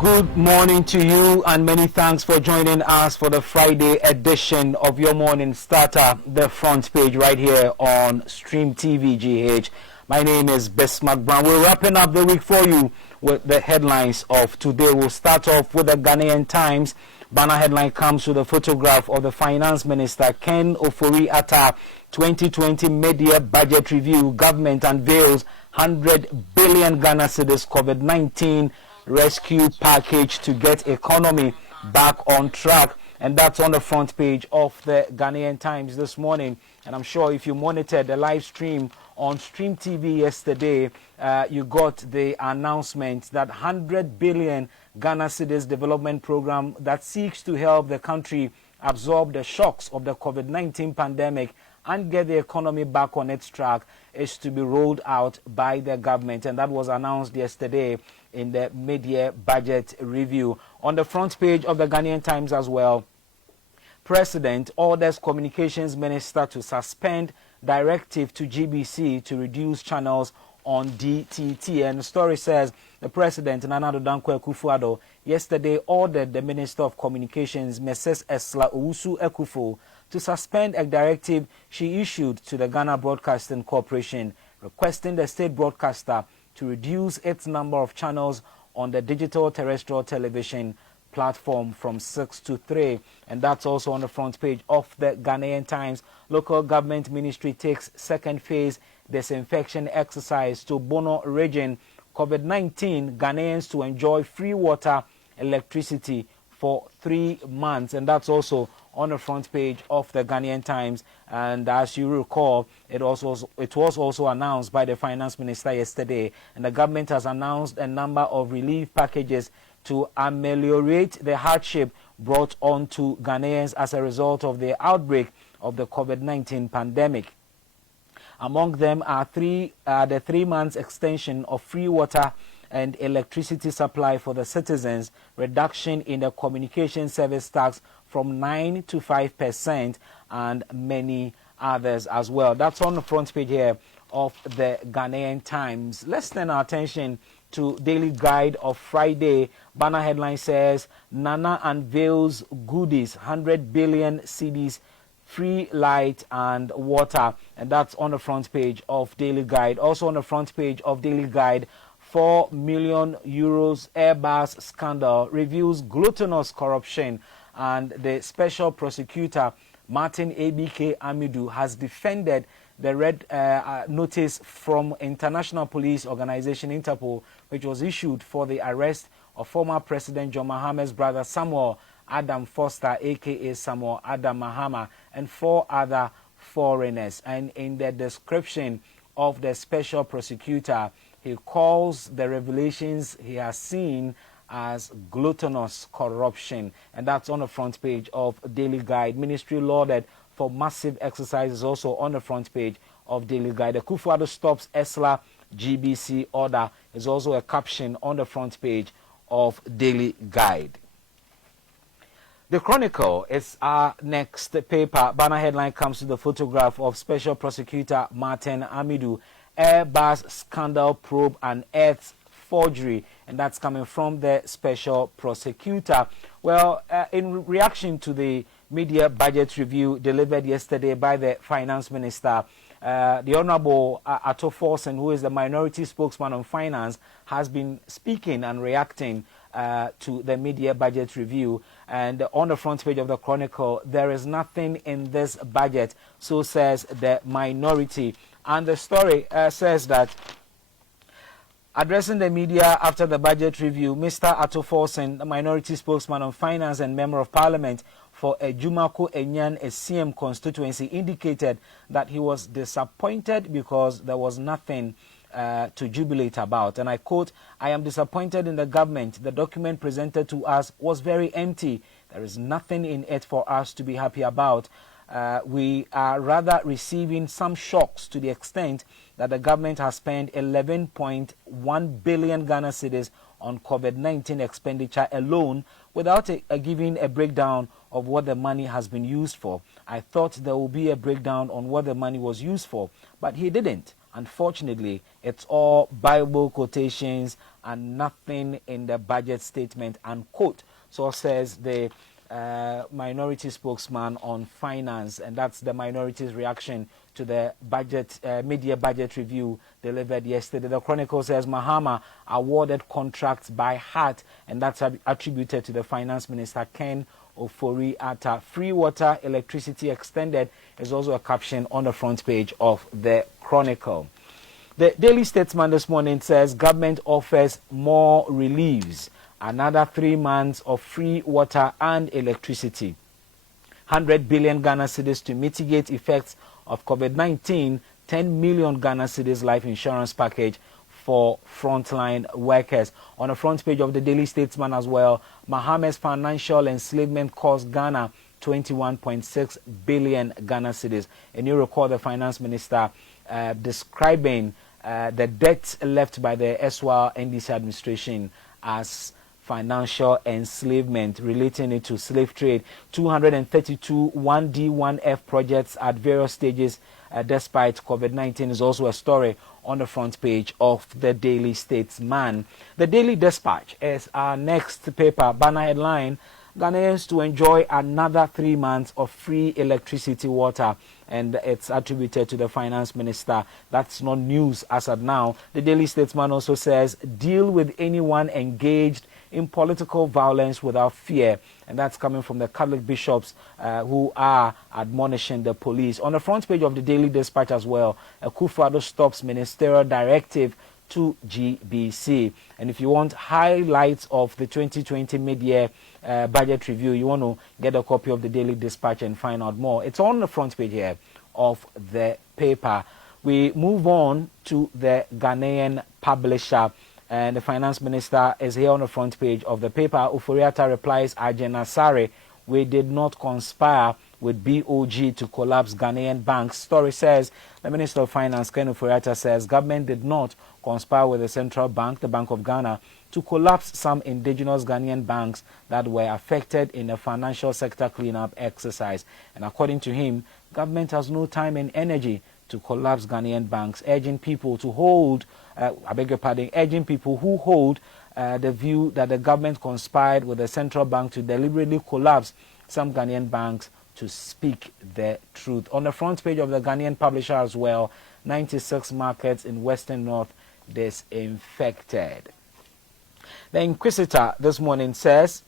Good morning to you and many thanks for joining us for the Friday edition of your morning starter, the front page right here on Stream TV GH. My name is Bismarck Brown. We're wrapping up the week for you with the headlines of today. We'll start off with the Ghanaian Times. Banner headline comes with a photograph of the Finance Minister Ken Ofori-Atta. 2020 mid-year budget review. Government unveils 100 billion Ghana cedis COVID-19 rescue package to get economy back on track. And that's on the front page of the Ghanaian Times this morning. And I'm sure if you monitored the live stream on Stream TV yesterday, you got the announcement that 100 billion Ghana cedis development program that seeks to help the country absorb the shocks of the COVID-19 pandemic and get the economy back on its track is to be rolled out by the government. And that was announced yesterday in the mid-year budget review. On the front page of the Ghanaian Times as well, President orders Communications Minister to suspend directive to GBC to reduce channels on DTT. And the story says the President, Nana Addo Dankwa Akufo-Addo, yesterday ordered the Minister of Communications, Mrs. Esla Owusu-Ekufo, to suspend a directive she issued to the Ghana Broadcasting Corporation, requesting the state broadcaster to reduce its number of channels on the digital terrestrial television platform from 6 to 3. And that's also on the front page of the Ghanaian Times. Local government ministry takes second phase disinfection exercise to Bono region. COVID-19 Ghanaians to enjoy free water, electricity for 3 months. And that's also on the front page of the Ghanaian Times. And as you recall, it was also announced by the Finance Minister yesterday. And the government has announced a number of relief packages to ameliorate the hardship brought on to Ghanaians as a result of the outbreak of the COVID-19 pandemic. Among them are the 3 months extension of free water and electricity supply for the citizens, reduction in the communication service tax from 9 to 5%, and many others as well. That's on the front page here of the Ghanaian Times. Let's turn our attention to Daily Guide of Friday. Banner headline says, Nana unveils goodies, 100 billion cedis, free light and water. And that's on the front page of Daily Guide. Also on the front page of Daily Guide, 4 million euros AIRBUS scandal reveals gluttonous corruption. And the special prosecutor, Martin ABK AMIDU, has defended the red notice from International Police Organization, Interpol, which was issued for the arrest of former President John Mahama's brother Samuel Adam Foster, a.k.a. Samuel Adam Mahama, and 4 other foreigners. And in the description of the special prosecutor, he calls the revelations he has seen as gluttonous corruption. And that's on the front page of Daily Guide. Ministry lauded for massive exercises also on the front page of Daily Guide. Akufo-Addo stops ESLA GBC order is also a caption on the front page of Daily Guide. The Chronicle is our next paper. Banner headline comes with the photograph of Special Prosecutor Martin AMIDU. AIRBUS scandal probe and Earth's forgery. And that's coming from the Special Prosecutor. Well, in reaction to the mid-year budget review delivered yesterday by the Finance Minister, the Honorable Ato Forsen, who is the minority spokesman on finance, has been speaking and reacting to the mid-year budget review. And on the front page of the Chronicle, there is nothing in this budget, so says the minority. And the story says that, addressing the media after the budget review, Mr. Ato Forsen, the minority spokesman on finance and member of parliament for Ejumako Enyan SCM constituency, indicated that he was disappointed because there was nothing to jubilate about. And I quote, "I am disappointed in the government. The document presented to us was very empty. There is nothing in it for us to be happy about. We are rather receiving some shocks to the extent that the government has spent 11.1 billion Ghana cedis on COVID-19 expenditure alone without giving a breakdown of what the money has been used for. I thought there would be a breakdown on what the money was used for, but he didn't. Unfortunately, it's all Bible quotations and nothing in the budget statement, unquote. So says the minority spokesman on finance, and that's the minority's reaction to the budget mid-year budget review delivered yesterday. The Chronicle says Mahama awarded contracts by heart, and that's attributed to the finance minister Ken Ofori-Atta. Free water, electricity extended is also a caption on the front page of the Chronicle. The Daily Statesman this morning says government offers more reliefs. Another 3 months of free water and electricity. 100 billion Ghana cedis to mitigate effects of COVID-19. 10 million Ghana cedis life insurance package for frontline workers. On the front page of the Daily Statesman as well, Mahama's financial enslavement cost Ghana 21.6 billion Ghana cedis. And you recall the finance minister describing the debt left by the SWA NDC administration as financial enslavement, relating it to slave trade. 232 1D1F projects at various stages despite COVID-19 is also a story on the front page of the Daily Statesman. The Daily Dispatch is our next paper. Banner headline: Ghanaians to enjoy another 3 months of free electricity, water, and it's attributed to the finance minister. That's not news as of now. The Daily Statesman also says deal with anyone engaged in political violence without fear, and that's coming from the Catholic bishops who are admonishing the police. On the front page of the Daily Dispatch as well, Akufo-Addo stops ministerial directive to GBC. And if you want highlights of the 2020 mid-year budget review, you want to get a copy of the Daily Dispatch and find out more. It's on the front page here of the paper. We move on to the Ghanaian publisher, and the finance minister is here on the front page of the paper. Ofori-Atta replies, Ajena Sare, we did not conspire with BOG to collapse Ghanaian banks. Story says the Minister of Finance, Ken Ofori-Atta, says government did not conspire with the central bank, the Bank of Ghana, to collapse some indigenous Ghanaian banks that were affected in a financial sector cleanup exercise. And according to him, government has no time and energy to collapse Ghanaian banks, urging people to hold, urging people who hold the view that the government conspired with the central bank to deliberately collapse some Ghanaian banks to speak the truth. On the front page of the Ghanaian publisher as well, 96 markets in Western North disinfected. The Inquisitor this morning says,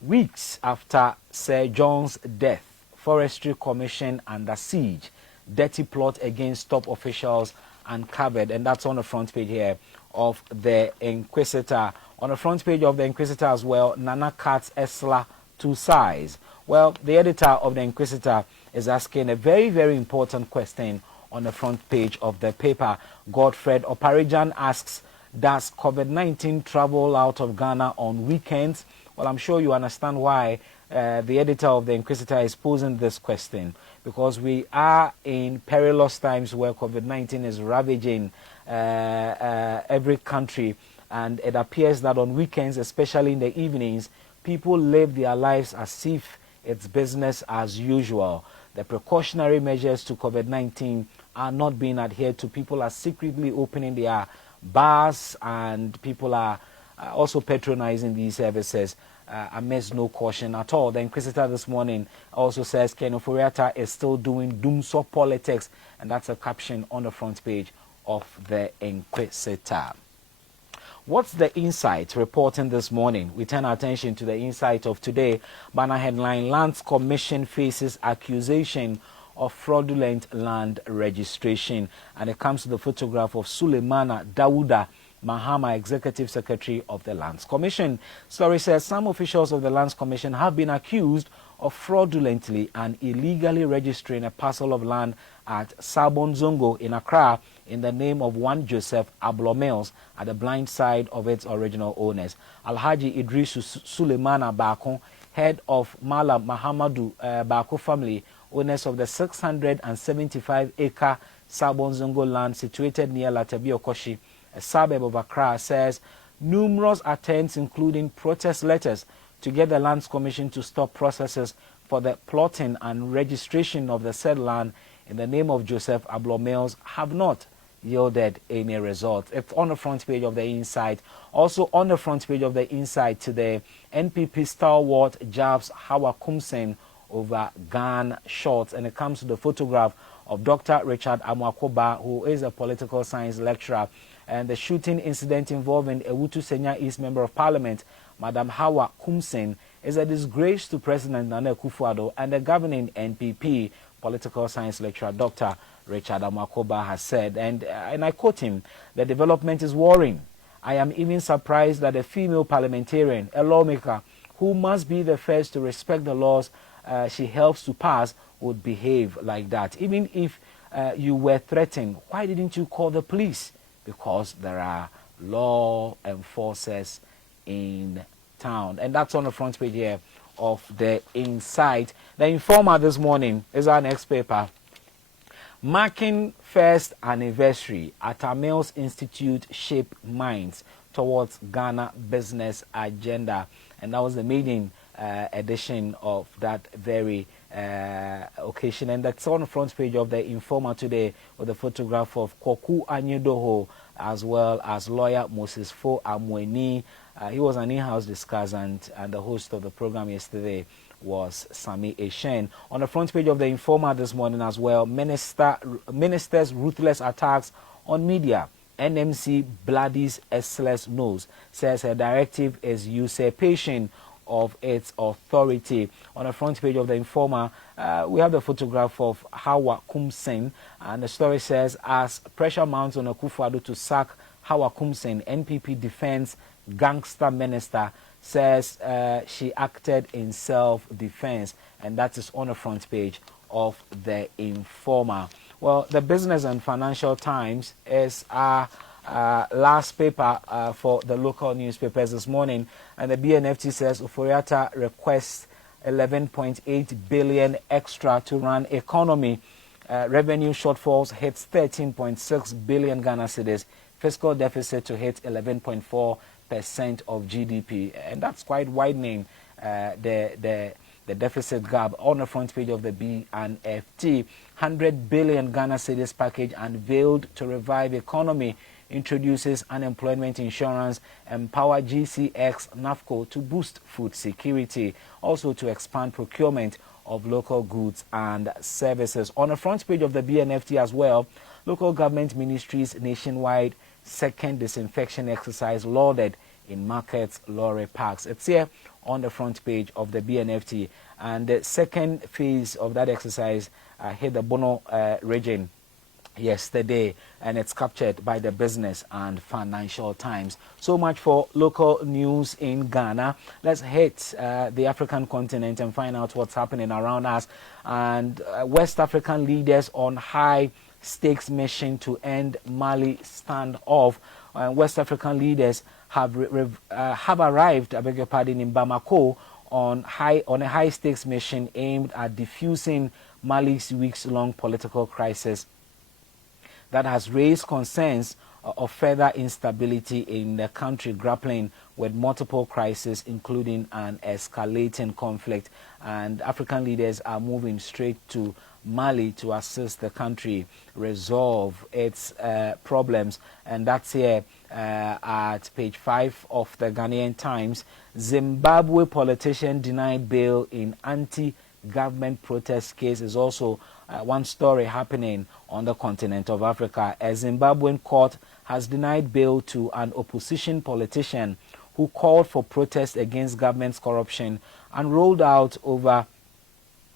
weeks after Sir John's death, Forestry Commission under siege, dirty plot against top officials uncovered. And that's on the front page here of the Inquisitor. On the front page of the Inquisitor as well, Nana cuts Esla to size. Well, the editor of the Inquisitor is asking a very, very important question on the front page of the paper. Godfred Oparijan asks, does COVID-19 travel out of Ghana on weekends? Well, I'm sure you understand why the editor of the Inquisitor is posing this question, because we are in perilous times where COVID-19 is ravaging every country, and it appears that on weekends, especially in the evenings, people live their lives as if it's business as usual. The precautionary measures to COVID-19 are not being adhered to. People are secretly opening their bars, and people are also patronizing these services amidst no caution at all. The Inquisitor this morning also says Ken Ofori-Atta is still doing doomsday politics, and that's a caption on the front page of the Inquisitor. What's the insight reporting this morning? We turn our attention to the insight of today. Banner headline: Lands Commission faces accusation of fraudulent land registration. And it comes to the photograph of Suleimana Dawuda Mahama, Executive Secretary of the Lands Commission. Story says some officials of the Lands Commission have been accused of fraudulently and illegally registering a parcel of land at Sabon Zongo in Accra in the name of one Joseph Ablomels at the blind side of its original owners. Alhaji Idrisu Suleimana Bako, head of Malam Mahamadou Bako family, owners of the 675-acre Sabon Zongo land situated near Latabi Okoshi, a suburb of Accra, says numerous attempts, including protest letters, to get the Lands Commission to stop processes for the plotting and registration of the said land in the name of Joseph Ablomels have not yielded any result. It's on the front page of the Inside. Also on the front page of the Inside today, NPP stalwart jabs Hawa Kumsen over gun shots, and it comes to the photograph of Dr. Richard Amwakoba, who is a political science lecturer, and the shooting incident involving Ewutu Senya East Member of Parliament, Madam Hawa Kumsen, is a disgrace to President Nana Akufo-Addo and the governing NPP. Political science lecturer Dr. Richard Amwakoba has said, and I quote him, "The development is worrying. I am even surprised that a female parliamentarian, a lawmaker, who must be the first to respect the laws she helps to pass, would behave like that. Even if you were threatened, why didn't you call the police? Because there are law enforcers in town." And that's on the front page here of the Inside. The Informer this morning is our next paper. Marking first anniversary at Mills Institute shape minds towards Ghana business agenda. And that was the maiden edition of that very occasion. And that's on the front page of the Informer today with a photograph of Koku Anyedoho as well as lawyer Moses Fo Amweni. He was an in-house discussant, and the host of the program yesterday was Sami Eshen. On the front page of the Informer this morning as well, Minister's ruthless attacks on media. NMC bloodies Essel's nose, says her directive is usurpation of its authority. On the front page of the Informer, we have the photograph of Hawa Kumsen, and the story says, as pressure mounts on Akufo-Addo to sack Hawa Kumsen, NPP defense gangster minister says she acted in self-defense, and that is on the front page of the Informer. Well, the Business and Financial Times is our last paper for the local newspapers this morning, and the BNFT says Uforiata requests 11.8 billion extra to run economy. Revenue shortfalls hits 13.6 billion Ghana cedis. Fiscal deficit to hit 11.4% of GDP, and that's quite widening the deficit gap. On the front page of the BNFT, 100 billion Ghana cedis package unveiled to revive economy, introduces unemployment insurance, empower GCX NAFCO to boost food security, also to expand procurement of local goods and services. On the front page of the BNFT as well, local government ministries nationwide second disinfection exercise lauded in markets, lorry parks. It's here on the front page of the BNFT, and the second phase of that exercise hit the Bono region yesterday, and it's captured by the Business and Financial Times. So much for local news in Ghana. Let's hit the African continent and find out what's happening around us. And West African leaders on high stakes mission to end Mali standoff. West African leaders have arrived, I beg your pardon, in Bamako on a high stakes mission aimed at diffusing Mali's weeks-long political crisis that has raised concerns of further instability in the country, grappling with multiple crises, including an escalating conflict. And African leaders are moving straight to Mali to assist the country resolve its problems. And that's here at page 5 of the Ghanaian Times. Zimbabwe politician denied bail in anti-government protest case is also one story happening on the continent of Africa. A Zimbabwean court has denied bail to an opposition politician who called for protest against government's corruption and rolled over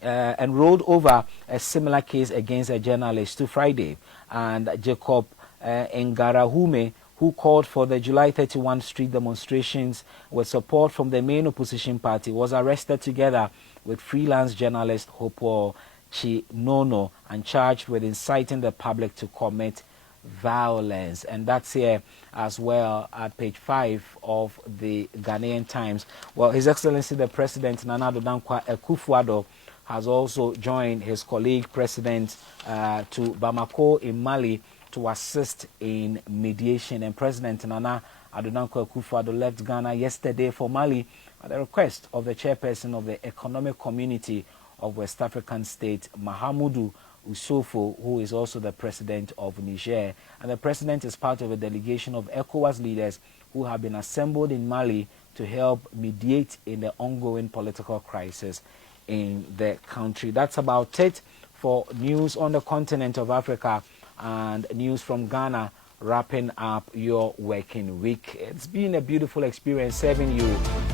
a similar case against a journalist to Friday. And Jacob Ngarahume, who called for the July 31 street demonstrations with support from the main opposition party, was arrested together with freelance journalist Hopo Chinono and charged with inciting the public to commit violence. And that's here as well at page 5 of the Ghanaian Times. Well, His Excellency the President Nana Addo Dankwa Akufo-Addo has also joined his colleague President to Bamako in Mali to assist in mediation. And President Nana Addo Dankwa Akufo-Addo left Ghana yesterday for Mali at the request of the chairperson of the Economic Community of West African State, Mahamudu Usofo, who is also the president of Niger. And the president is part of a delegation of ECOWAS leaders who have been assembled in Mali to help mediate in the ongoing political crisis in the country. That's about it for news on the continent of Africa and news from Ghana, wrapping up your working week. It's been a beautiful experience serving you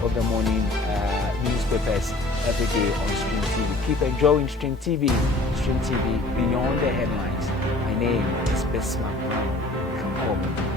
of the morning newspapers every day on Stream TV. Keep enjoying Stream TV beyond the headlines. My name is Bismarck Brown. You can call me